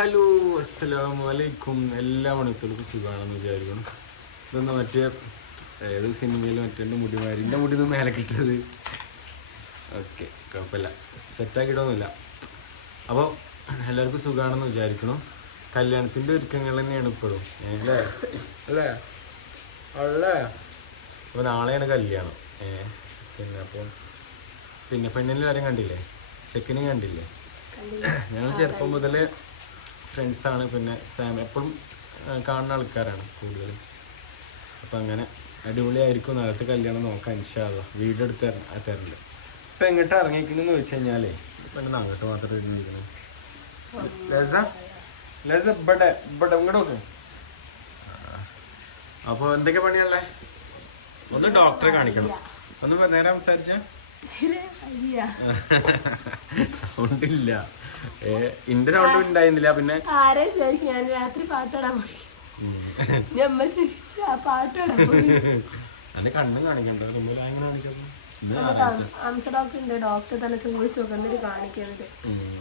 Hello അസ്സലാമു അലൈക്കും. എല്ലാ മണിക്കൂർക്കും സുഖമാണെന്ന് വിചാരിക്കണം ഇതെന്നാ മറ്റേ ഏത് സിനിമയിൽ മറ്റേ എന്റെ മുടിമാരി എന്റെ മുടി മേലെ കിട്ടിയത് ഓക്കെ കുഴപ്പമില്ല. സെറ്റാക്കിയിട്ടൊന്നുമില്ല അപ്പോൾ എല്ലാവർക്കും സുഖമാണെന്ന് വിചാരിക്കണം കല്യാണത്തിന്റെ ഒരുക്കങ്ങൾ തന്നെയാണ് ഇപ്പോഴും. അല്ലേ അല്ലേ? അല്ലേ? അപ്പോൾ നാളെയാണ് കല്യാണം. ഏ പിന്നെ അപ്പോൾ പിന്നെ പെണ്ണിനെ കാര്യം കണ്ടില്ലേ? ചെക്കനും കണ്ടില്ലേ? ഞങ്ങൾ ചെറുപ്പം മുതലേ ഫ്രണ്ട്സാണ് പിന്നെ ഫാമിലി എപ്പോഴും കാണുന്ന ആൾക്കാരാണ് കൂടുതലും. അപ്പം അങ്ങനെ അടിപൊളിയായിരിക്കും നാളത്തെ കല്യാണം നോക്കാം ഇൻഷാല്ല വീഡിയോ എടുത്ത് തര- തരില്ല ഇപ്പം എങ്ങോട്ട് ഇറങ്ങിക്കണെന്ന് വെച്ച് കഴിഞ്ഞാലേ പിന്നെ അങ്ങോട്ട് മാത്രമേ ഇരിക്കുന്നു ലസ ലസ ഇവിടെ ഇവിടെ ഇങ്ങോട്ട് നോക്ക്. അപ്പോൾ എന്തൊക്കെ പണിയല്ലേ ഒന്ന് ഡോക്ടറെ കാണിക്കണം. ഒന്ന് നേരം സംസാരിച്ച. സൗണ്ട് ഇല്ല ഇന്റെ സൗണ്ട് ഉണ്ടായിരുന്നില്ല പിന്നെ ആരെയും ഞാൻ രാത്രി പാട്ടാടാൻ പോയി. ഞമ്മ ശരി ആ പാട്ടാടാൻ പോയി. അന്റെ കണ്ണും കാണിക്കണ്ടോ ഡോക്ടർ ഉണ്ട് ഡോക്ടർ തന്നെ ചോദിച്ചു നോക്കുന്നത് കാണിക്കുന്നത് ഉം.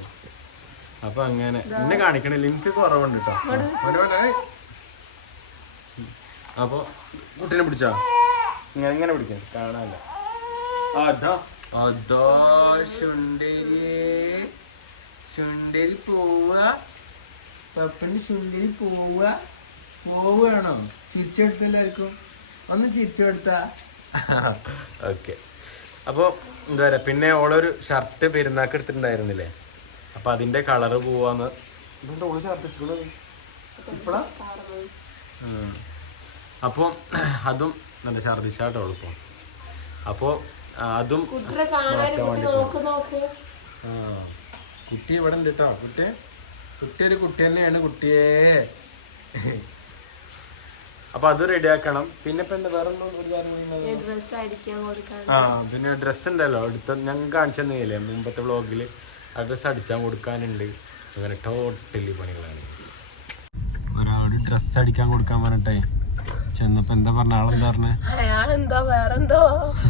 അപ്പൊ അങ്ങനെ. എന്നെ കാണിക്കണില്ല എനിക്ക് കുറവുണ്ട് കേട്ടോ അപ്പൊ കുട്ടീനെ പിടിച്ചോ? ഇങ്ങനെ ഇങ്ങനെ പിടിക്കാം. കാണാല്ല? അതാ അതാ ശുണ്ടരിയേ ശുണ്ടരി പോവുക പപ്പന്റെ ചുണ്ടിൽ പോവുക. പോവുകയാണോ ചിരിച്ചെടുത്തല്ലായിരിക്കും ഒന്ന് ചിരിച്ചെടുത്ത ഓക്കെ. അപ്പോൾ എന്താ പറയുക പിന്നെ ഓളൊരു ഷർട്ട് പെരുന്നാക്ക് എടുത്തിട്ടുണ്ടായിരുന്നില്ലേ? അപ്പൊ അതിന്റെ കളറ് പോവാന്ന്. ഓൾ ഷർട്ട് ഇപ്പഴാ അപ്പോൾ അതും നല്ല ഛർദിച്ചാട്ടോ എളുപ്പം അപ്പോൾ അതും ആ. കുട്ടി ഇവിടെ ഉണ്ട് കേട്ടോ കുട്ടി കുട്ടി ഒരു കുട്ടി തന്നെയാണ് കുട്ടിയെ. അപ്പൊ അത് റെഡിയാക്കണം. പിന്നെ ഇപ്പൊ എന്താ വേറെ ഒരു കാര്യം? ഡ്രസ് ആ പിന്നെ ഡ്രസ്സ് ഉണ്ടല്ലോ. അടുത്ത ഞങ്ങൾ കാണിച്ചു തന്നില്ലേ മുമ്പത്തെ വ്ളോഗിൽ ആ ഡ്രസ്സ് അടിച്ചാൽ കൊടുക്കാനുണ്ട്. അങ്ങനെ ടോട്ടലി പണികളാണ്. ഒരാളോട് ഡ്രസ്സ് അടിക്കാൻ കൊടുക്കാൻ പറഞ്ഞിട്ടേ ചെന്നപ്പോ എന്താ പറഞ്ഞ? ആളെന്താ പറഞ്ഞേ? അയാളെന്തോ വേറെന്തോ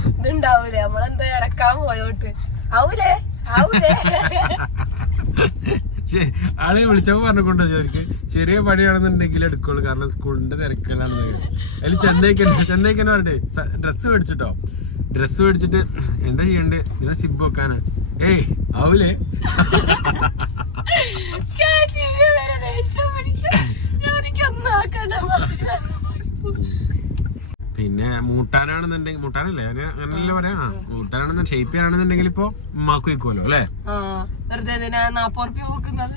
ഇതുണ്ടാവൂലേ? നമ്മളെന്തോ ഇറക്കാൻ പോയോട്ട്. ആവൂലേ? ആവൂലേ? ആളെ വിളിച്ചപ്പോ പറഞ്ഞുകൊണ്ടോ ചോദിക്ക് ചെറിയ പണിയാണെന്നുണ്ടെങ്കിൽ എടുക്കുള്ളൂ. കാരണം സ്കൂളിന്റെ തിരക്കുകളാണെന്ന് അതിൽ ചെന്നൈക്ക് ചെന്നൈക്ക് തന്നെ പറഞ്ഞേ ഡ്രസ്സ് മേടിച്ചിട്ടോ? ഡ്രസ്സ് മേടിച്ചിട്ട് എന്താ ചെയ്യണ്ടേ? നിങ്ങൾ സിബ് വെക്കാനാ. ഏയ് ആവൂലേ? എനിക്കൊന്നും പിന്നെ മൂട്ടാനാണെന്നുണ്ടെങ്കിൽ മൂട്ടാനല്ലേ? ഞാൻ അങ്ങനെയല്ലേ പറയാ? മൂട്ടാനാണെന്ന് ഷേപ്പ് ചെയ്യാനാണെന്നുണ്ടെങ്കിൽ ഇപ്പൊ ഉമ്മാക്ക് വയ്ക്കുമല്ലോ അല്ലേ? വെറുതെ എന്തിനാ നാപ്പത് റുപ്യ നോക്കുന്നത്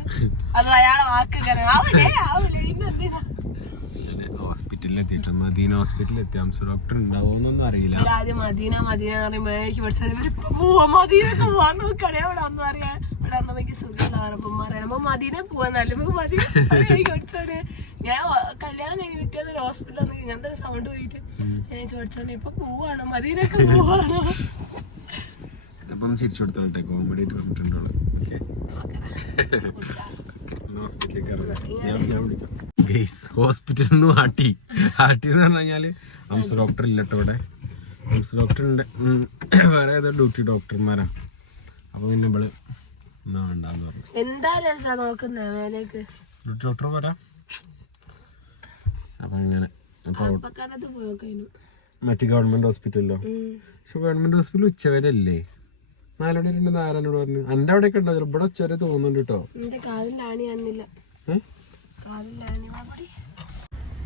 അത് അയാളെ വാക്ക് ഇങ്ങനെ. ആവൂലേ ആവൂലേ ഇന്നെന്തിനാ ഹോസ്പിറ്റലിൽ എത്തിയിട്ട് മദീന ഹോസ്പിറ്റലിൽ എത്തി അംസു ഡോക്ടർ ഉണ്ടാവോന്നൊന്നും അറിയില്ല. ആദ്യം മദീന മദീന എന്ന് പറയുമ്പോ എനിക്ക് പഠിച്ചാൽ മദീനക്ക് പോവാൻ നോക്കണേ അവിടെ ഒന്നും അറിയാൻ ഇവിടെ വന്നപ്പോ എനിക്ക് സുഖമാണ് അപ്പം പറയുമ്പോ മദീന മദീന പഠിച്ചോനെ ഞാൻ കല്യാണം കഴിഞ്ഞ് വിറ്റത് ഹോസ്പിറ്റലിൽ വന്ന് ഇങ്ങനത്തെ സൗണ്ട് പോയിട്ട് ഞാൻ ചോദിച്ചോനെ ഇപ്പൊ പോവാണോ? മദീനക്ക് പോവാണോ? അപ്പം ചിരിച്ചു കൊടുത്തു കേട്ടെ കോമഡി ആയിട്ട് പറഞ്ഞിട്ടുണ്ടോളൂ ഓക്കെ ഹോസ്പിറ്റലിൽ നിന്ന് ആട്ടി. ആട്ടി എന്ന് പറഞ്ഞു കഴിഞ്ഞാൽ അംസ ഡോക്ടർ ഇല്ല കേട്ടോ ഇവിടെ. അംസ ഉം, വേറെ ഏതോ ഡ്യൂട്ടി ഡോക്ടർമാരാ അപ്പൊ പിന്നെ ഇവൾ എന്നാ വേണ്ടെന്ന് പറഞ്ഞു. എന്താ നോക്കുന്നത് നോക്കുന്നേ ഡ്യൂട്ടി ഡോക്ടർ വരാം അപ്പൊ അങ്ങനെ. മറ്റു ഗവൺമെന്റ് ഹോസ്പിറ്റലിലോ? പക്ഷെ ഗവൺമെന്റ് ഹോസ്പിറ്റൽ ഉച്ചവരെ അല്ലേ നാലുമണി രണ്ട് നാരാനോട് പറഞ്ഞു. എന്റെ അവിടെയൊക്കെ ഉണ്ടാവില്ല ഇവിടെ ഉച്ചവരെ തോന്നുന്നുണ്ട് കേട്ടോ. എന്റെ കാലിന്റെ ആണി കാണുന്നില്ല. കാലിന്റെ ആണി മാറ്റി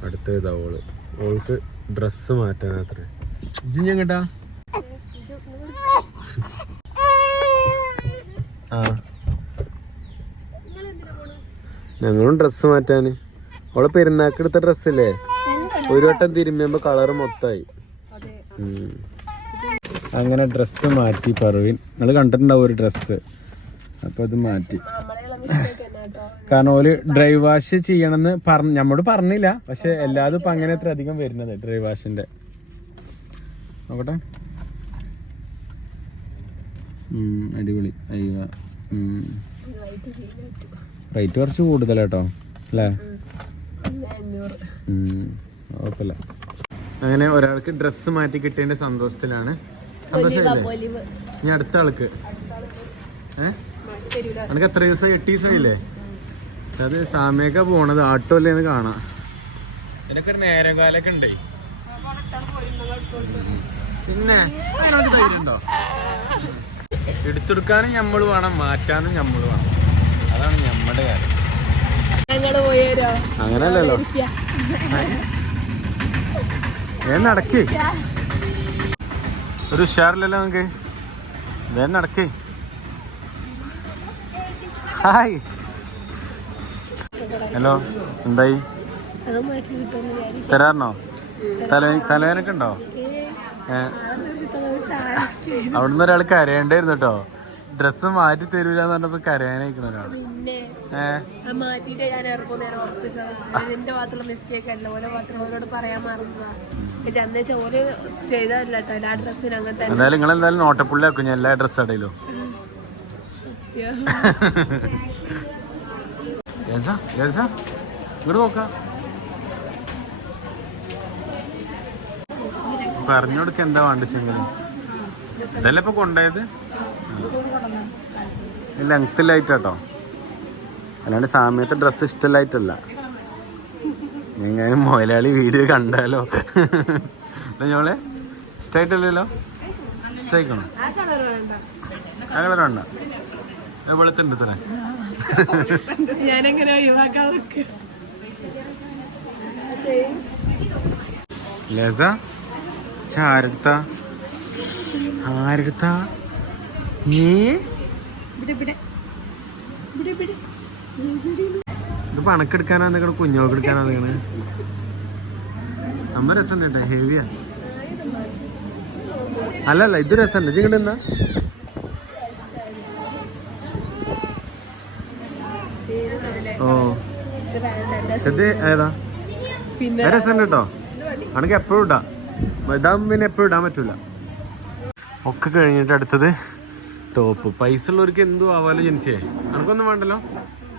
അടുത്ത ഇതാ ഓൾ. ഓൾക്ക് ഡ്രസ്സ് മാറ്റാനത്ര ഇജ്ജ് കേട്ടാ ആ. ഞങ്ങളും ഡ്രസ്സ് മാറ്റാന്. ഓളെ പെരുന്നാക്ക് എടുത്ത ഡ്രസ്സല്ലേ ഒരു വട്ടം തിരുമ്പോ കളറ് മൊത്തമായി. അങ്ങനെ ഡ്രസ്സ് മാറ്റി പറവിൻ നിങ്ങൾ കണ്ടിട്ടുണ്ടാവും ഒരു ഡ്രസ്സ് അപ്പൊ അത് മാറ്റി. കാരണം ഓൽ ഡ്രൈവ് വാഷ് ചെയ്യണമെന്ന് പറഞ്ഞു നമ്മോട് പറഞ്ഞില്ല. പക്ഷെ എല്ലാതും ഇപ്പൊ അങ്ങനെ അത്ര അധികം വരുന്നത് ഡ്രൈവ് വാഷിന്റെ നോക്കട്ടെ. അടിപൊളി. അയ്യോ. റേറ്റ് കുറച്ച് കൂടുതലാട്ടോ. അല്ലേ? കുഴപ്പമില്ല. അങ്ങനെ ഒരാൾക്ക് ഡ്രസ്സ് മാറ്റി കിട്ടിയതിന്റെ സന്തോഷത്തിലാണ്. സന്തോഷമില്ലേ ഇനി അടുത്ത ആൾക്ക്. ഏഹ് നിനക്ക് എത്ര ദിവസം എട്ട് ദിവസമായില്ലേ? അത് സാമയൊക്കെ പോണത് ആട്ടോ അല്ലേന്ന് കാണാം. ഇതിനൊക്കെ ഒരു നേരം കാലൊക്കെ ഉണ്ടേ. പിന്നെ അതിനോട് ധൈര്യമുണ്ടോ എടുത്തെടുക്കാനും ഞമ്മൾ വേണം മാറ്റാനും ഞമ്മൾ വേണം. അതാണ് ഞമ്മടെ കാര്യം. ഞങ്ങൾ പോയേരോ അങ്ങനല്ലല്ലോ. ഏ നടക്കേ. ഒരു ഉഷാറില്ലല്ലോ നമുക്ക്. വേഗം നടക്കേ. ഹായ്. ഹലോ എന്തായി? തരാറണോ തല തലവേനൊക്കെ ഉണ്ടോ? ഏ അവിടുന്ന് ഒരാൾ കരയണ്ടായിരുന്നു കേട്ടോ. ഡ്രസ്സ് മാറ്റി തരൂലെന്ന് പറഞ്ഞപ്പോ കരയാനായിരിക്കണ ഒരാൾ പിന്നെ മാറ്റിയിട്ട് ഞാൻ ഇറക്കും നേരം ഉറപ്പിച്ചതാ എന്റെ ഭാഗത്തുള്ള മിസ്റ്റേക്ക് അല്ല. ഓരോ ഭാഗത്തുള്ള ഓരോട് പറയാൻ മറന്നതാ. പക്ഷെ അന്ന് വെച്ചാൽ ഓര് ചെയ്തതല്ല കേട്ടോ എല്ലാ ഡ്രസ്സിനും അങ്ങനെ തന്നെ. എന്തായാലും നിങ്ങൾ എന്തായാലും നോട്ടപ്പുള്ളി ആക്കും. ഞാൻ എല്ലാ ഡ്രസ് അടയിലോ ലേസ ലേസ ഇങ്ങോട്ട് നോക്ക. പറഞ്ഞു കൊടുക്ക എന്താ വേണ്ടിച്ചെങ്കിലും ഇതല്ലേ ഇപ്പൊ കൊണ്ടുപോയത്? ലെങ്ത്തിലായിട്ട് കേട്ടോ അല്ലാണ്ട് സാമ്യത്തെ ഡ്രസ്സ് ഇഷ്ടമില്ലായിട്ടല്ല എങ്ങാനും മുതലാളി വീഡിയോ കണ്ടാലോ? ഞോളെ ഇഷ്ടമായിട്ടല്ലല്ലോ ഇഷ്ടമായിക്കണോ ആ കളർ വേണ്ട. ഒഴിവാക്കാൻ വെക്കുക ലസ? ആരെടുത്ത ആരെടുത്ത നീ ഇവിടെ ഇവിടെ ഇവിടെ ഇവിടെ ഇത് പണക്കെടുക്കാനാ നിങ്ങൾ കുഞ്ഞോക്ക് എടുക്കാനാ നിങ്ങൾ നമ്മ രസം കേട്ടോ ഹെവിയാ അല്ലല്ല ഇത് രസമുണ്ട്. ഇങ്ങോട്ട് എന്നാ ഓ. ഇത് ഏതാ? രസമുണ്ട് കേട്ടോ. അനക്ക് എപ്പോഴും ഇടാം. ഇതാകുമ്പോ പിന്നെ എപ്പോഴും ഇടാൻ പറ്റൂല. ഒക്കെ കഴിഞ്ഞിട്ട് അടുത്തത് ടോപ്പ് പൈസ ഉള്ളവർക്ക് എന്തും ആവാലോ ജനിച്ചേ അനക്കൊന്നും വേണ്ടല്ലോ?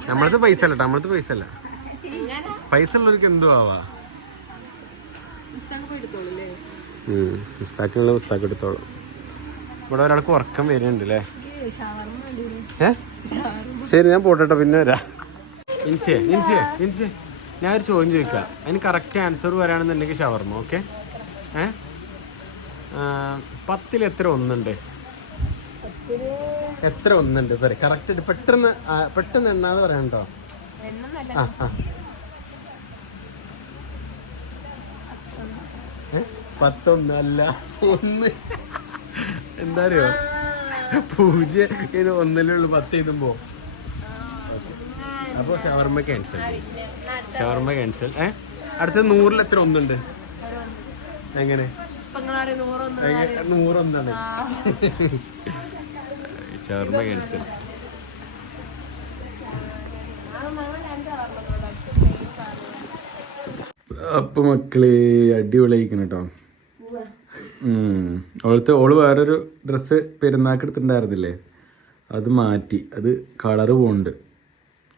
നമ്മളത് പൈസ അല്ല നമ്മളത് പൈസ അല്ല. പൈസ ഉള്ളവർക്ക് എന്തും ആവാ? പുസ്തകത്തിനുള്ള പുസ്തകം എടുത്തോളൂ. ഇവിടെ ഒരാൾക്ക് ഉറക്കം വരുന്നുണ്ട് അല്ലേ ശരി ഞാൻ പോട്ടെ പിന്നെ വരാം. ഇൻസിയെ ഇൻസിയെ ഇൻസിയെ ഒരു ചോദ്യം ചോദിക്കാം. അതിന് കറക്റ്റ് ആൻസർ വരാണെന്നുണ്ടെങ്കിൽ ഷവർമ്മ ഓക്കെ ഏ? പത്തിൽ എത്ര ഒന്നുണ്ട്? എത്ര ഒന്നുണ്ട്? പറ കറക്റ്റ് പെട്ടെന്ന് പെട്ടെന്ന് എണ്ണാതെ പറയണ്ടോ ആ? പത്തൊന്ന് അല്ല ഒന്ന്. എന്താ അറിയോ പൂജ്യം ഇതിന് ഒന്നല്ലേ ഉള്ളൂ പത്ത് എഴുതുമ്പോ. അപ്പോൾ ഷവർമ്മ ക്യാൻസൽ ഷവർമ്മ ക്യാൻസൽ. ഏ? അടുത്ത നൂറിൽ എത്ര ഒന്നുണ്ട്? എങ്ങനെ? നൂറൊന്നാണ്. ഷവർമ്മ ക്യാൻസൽ അപ്പൊ മക്കൾ അടിപൊളിയായിരിക്കണം കേട്ടോ ഉം. അവളത്തെ ഓൾ വേറൊരു ഡ്രസ്സ് പെരുന്നാക്ക് എടുത്തിട്ടുണ്ടായിരുന്നില്ലേ? അത് മാറ്റി. അത് കളറ് പോണ്ട്.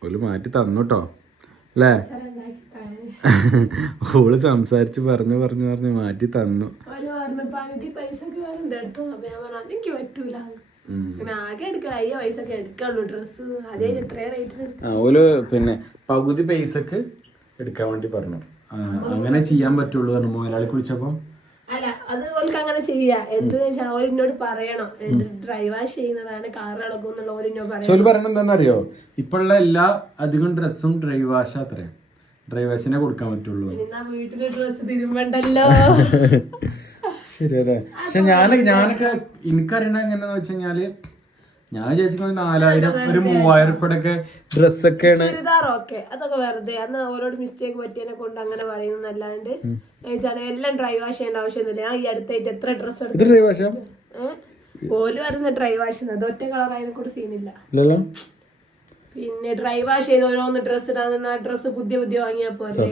ഓൾ മാറ്റി തന്നു കേട്ടോ അല്ലേ? ഓൾ സംസാരിച്ച് പറഞ്ഞു പറഞ്ഞു പറഞ്ഞു മാറ്റി തന്നു. പൈസ പിന്നെ ആകെ എടുക്കാം അയ്യ പൈസ ഒക്കെ എടുക്കാള്ളൂ ഡ്രസ്സ്. അതേ എത്രയും റേറ്റിന് ആ, ഓൽ പിന്നെ പകുതി പൈസക്ക് എടുക്കാൻ വേണ്ടി പറഞ്ഞു. അങ്ങനെ ചെയ്യാൻ പറ്റുള്ളൂ പറഞ്ഞു മുതലാളി കുളിച്ചപ്പോ. അല്ല അത് ഓൽക്ക് അങ്ങനെ ചെയ്യാ. എന്ത് വെച്ചാൽ ഓൽ എന്നോട് പറയണം. ഡ്രൈവ് വാഷ് ചെയ്യുന്നതാണ് കാർ അടക്കും എന്നുള്ള എന്നോട് പക്ഷെ പറയണം ഓൽ പറയുന്നത് എന്താണെന്നറിയോ ഇപ്പോഴുള്ള എല്ലാ അധികം ഡ്രസ്സും ഡ്രൈവ് വാഷ് അത്രേ ഡ്രൈവ് വാഷിനെ കൊടുക്കാൻ പറ്റുള്ളൂ വീട്ടിൽ ഡ്രസ്സ് തിരുമ്പണ്ടല്ലോ. ശരിയല്ലേ? പക്ഷെ ഞാൻ ഞാനൊക്കെ എനിക്കറിയണ എങ്ങനെയാന്ന് വെച്ച് കഴിഞ്ഞാൽ ഞാൻ വിചാരിക്കുന്നത് നാലായിരം ഒരു മൂവായിരം ഉറുപ്പൊക്കെ ഡ്രസ്സൊക്കെയാണ്. അതൊക്കെ വെറുതെ. അന്ന് ഓരോട് മിസ്റ്റേക്ക് പറ്റിയതിനെ കൊണ്ട് അങ്ങനെ പറയുന്നല്ലാണ്ട് അല്ലാണ്ട് എല്ലാം ഡ്രൈ വാഷ് ചെയ്യേണ്ട ആവശ്യമൊന്നുമില്ല. ഞാൻ ഈ അടുത്തായിട്ട് എത്ര ഡ്രസ്സ് എടുത്തു ഡ്രൈ വാഷ് പോലും വരുന്ന ഡ്രൈ വാഷ് അത് ഒറ്റ കളർ അതിനെ കൂടെ സീനില്ല പിന്നെ ഡ്രൈ വാഷ് ചെയ്ത് ഓരോന്ന് ഡ്രസ്സ് ഇടാൻ ആ ഡ്രസ്സ് പുതിയ പുതിയ വാങ്ങിയാ പോലെ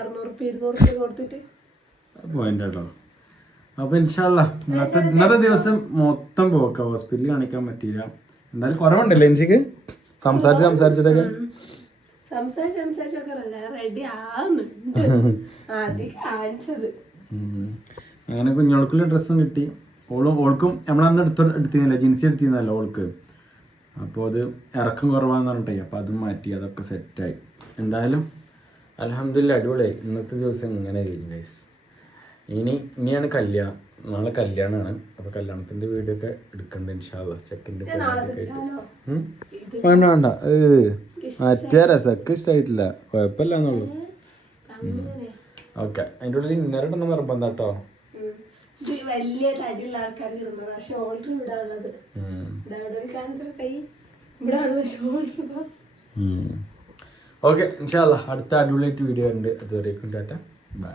അറുന്നൂറ് ഇരുന്നൂറ് കൊടുത്തിട്ട്. പോയിന്റ് കേട്ടോ അപ്പൊ ഇൻഷാല്ല ഇന്നത്തെ ഇന്നത്തെ ദിവസം. മൊത്തം പോക്ക. ഹോസ്പിറ്റലിൽ കാണിക്കാൻ പറ്റിയില്ല. എന്തായാലും കുറവുണ്ടല്ലോ എനിക്ക് സംസാരിച്ച് സംസാരിച്ചിട്ടൊക്കെ? സംസാരിച്ച് സംസാരിച്ചൊക്കെ റെഡി ആവുന്നുണ്ട് ആദ്യം കാണിച്ചത്. ഉം. അങ്ങനെ കുഞ്ഞോൾക്കുള്ള ഡ്രസ്സും കിട്ടി. ഓളും ഓൾക്കും നമ്മളന്ന് എടുത്ത എടുത്തിരുന്നില്ല? ജിൻസി എടുത്തിരുന്നല്ലോ ഓൾക്ക്. അപ്പോൾ അത് ഇറക്കം കുറവാന്ന് പറഞ്ഞിട്ടേ. അപ്പോൾ അതും മാറ്റി അതൊക്കെ സെറ്റായി എന്തായാലും അലഹമില്ല അടിപൊളിയായി. ഇന്നത്തെ ദിവസം ഇങ്ങനെ കഴിഞ്ഞു ഗൈസ് ഇനി ഇനിയാണ് കല്യാണം നാളെ കല്യാണമാണ് അപ്പോൾ കല്യാണത്തിന്റെ വീഡിയോ ഒക്കെ എടുക്കണ്ട ഇൻഷാല്ല ചെക്കിന്റെ വേണ്ട വേണ്ട. മറ്റേ രസക്ക് ഇഷ്ടമായിട്ടില്ല കുഴപ്പമില്ല എന്നുള്ളൂ ഓക്കെ. അതിന്റെ ഉള്ളിൽ ഇന്നരട്ടൊന്നും നിർബന്ധം കേട്ടോ. വലിയ തടിയുള്ള ആൾക്കാർക്ക് ഇടുന്നത് ഷോൾഡർ ഇടാനുള്ളത് ഉം. ഇവിടെ അവിടെ ഒരു കൈ ഇവിടെ ഉള്ള ഷോൾഡർ ഓക്കെ ഇൻഷാല്ല അടുത്ത അടിപൊളിയായിട്ട് വീഡിയോ ഉണ്ട്. അതുവരേക്കും ടാറ്റ. ബൈ